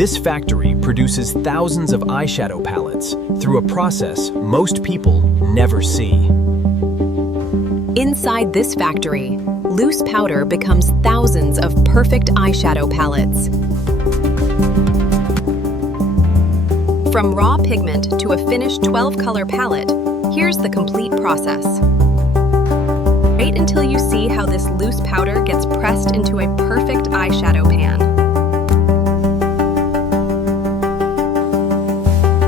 This factory produces thousands of eyeshadow palettes through a process most people never see. Inside this factory, loose powder becomes thousands of perfect eyeshadow palettes. From raw pigment to a finished 12-color palette, here's the complete process. Wait until you see how this loose powder gets pressed into a perfect eyeshadow pan.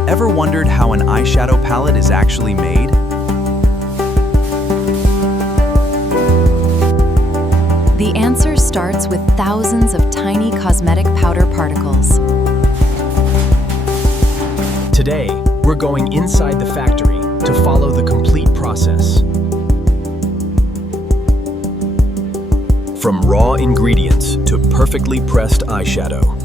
Ever wondered how an eyeshadow palette is actually made? The answer starts with thousands of tiny cosmetic powder particles. Today, we're going inside the factory to follow the complete process. From raw ingredients to perfectly pressed eyeshadow.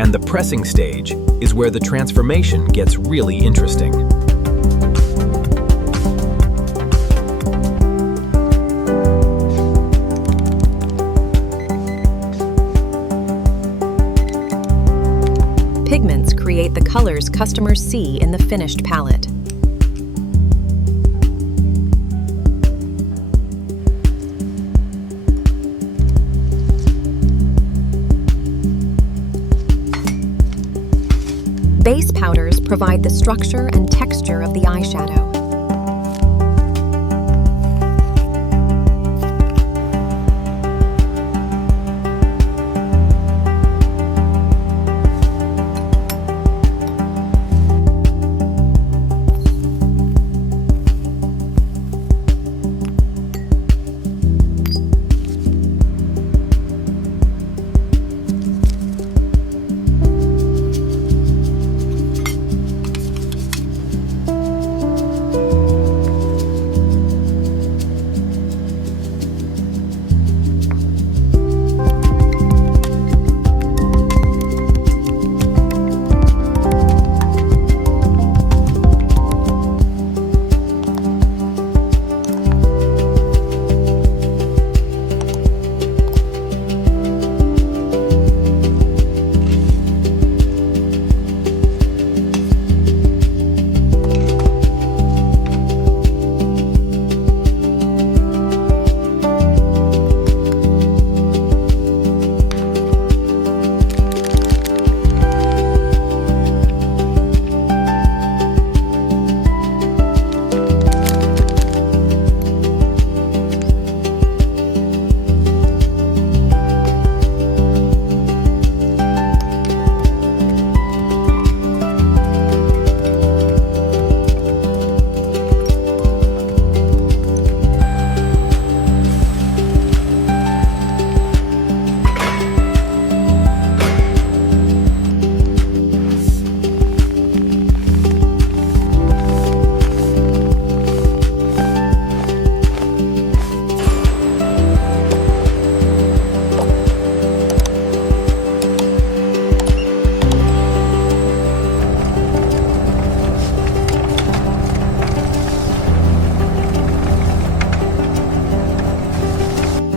And the pressing stage is where the transformation gets really interesting. Pigments create the colors customers see in the finished palette. Base powders provide the structure and texture of the eyeshadow.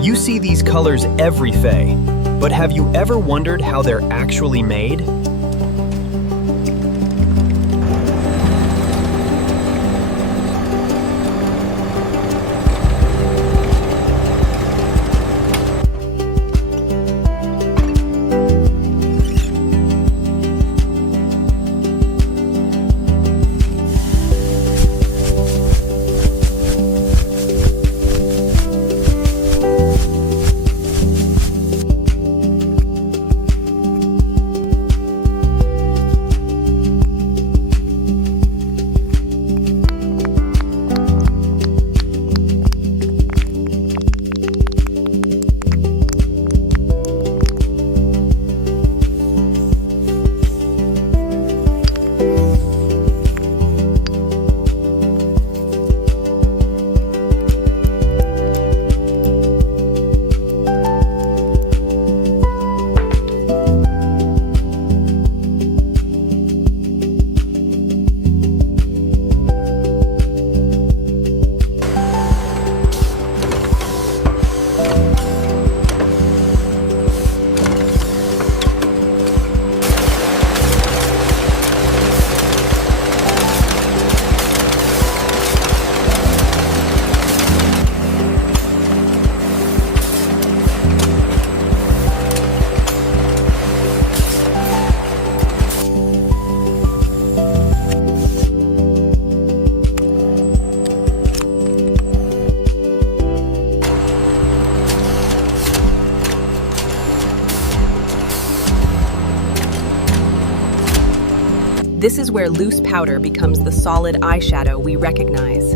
You see these colors every day, but have you ever wondered how they're actually made? This is where loose powder becomes the solid eyeshadow we recognize.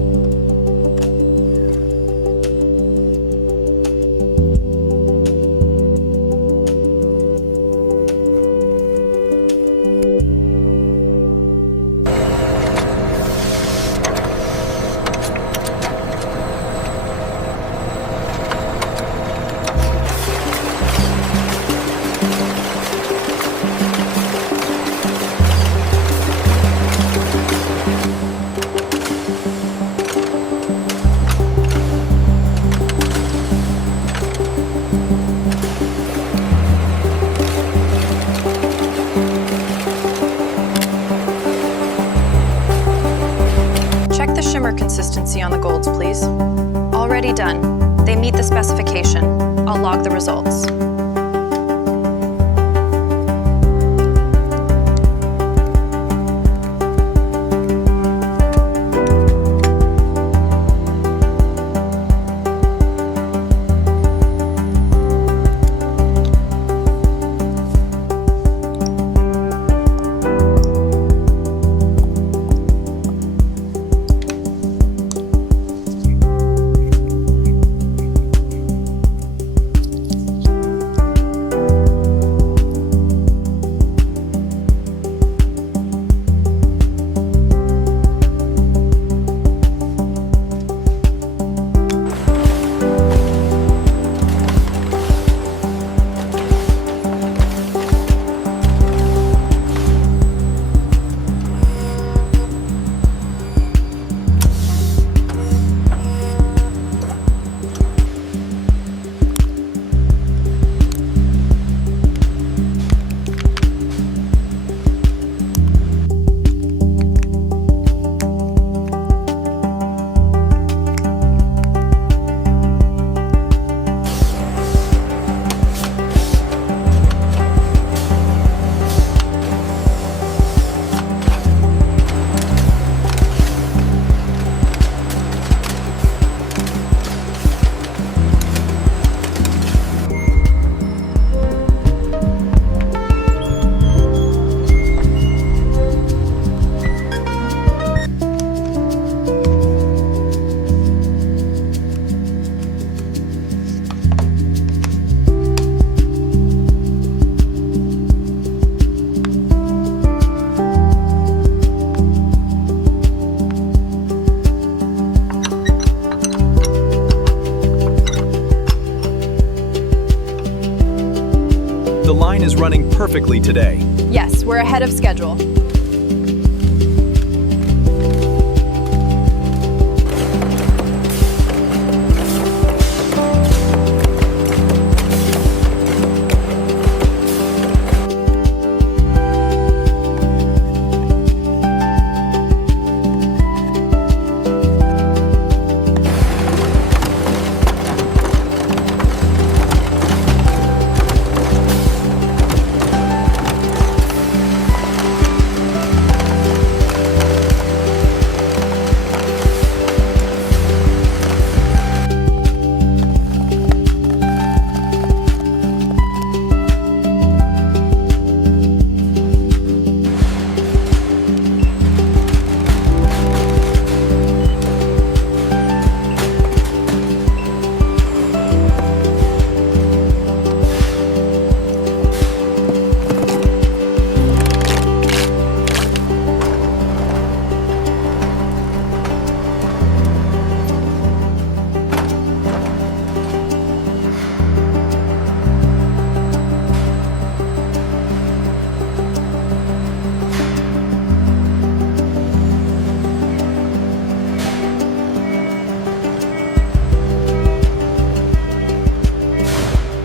Check the shimmer consistency on the golds, please. Already done. They meet the specification. I'll log the results. The line is running perfectly today. Yes, we're ahead of schedule.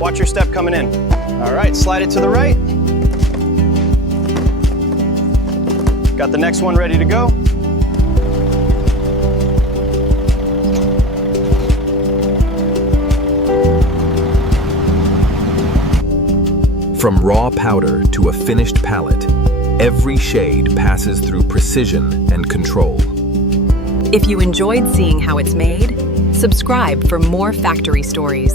Watch your step coming in. All right, slide it to the right. Got the next one ready to go. From raw powder to a finished palette, every shade passes through precision and control. If you enjoyed seeing how it's made, subscribe for more factory stories.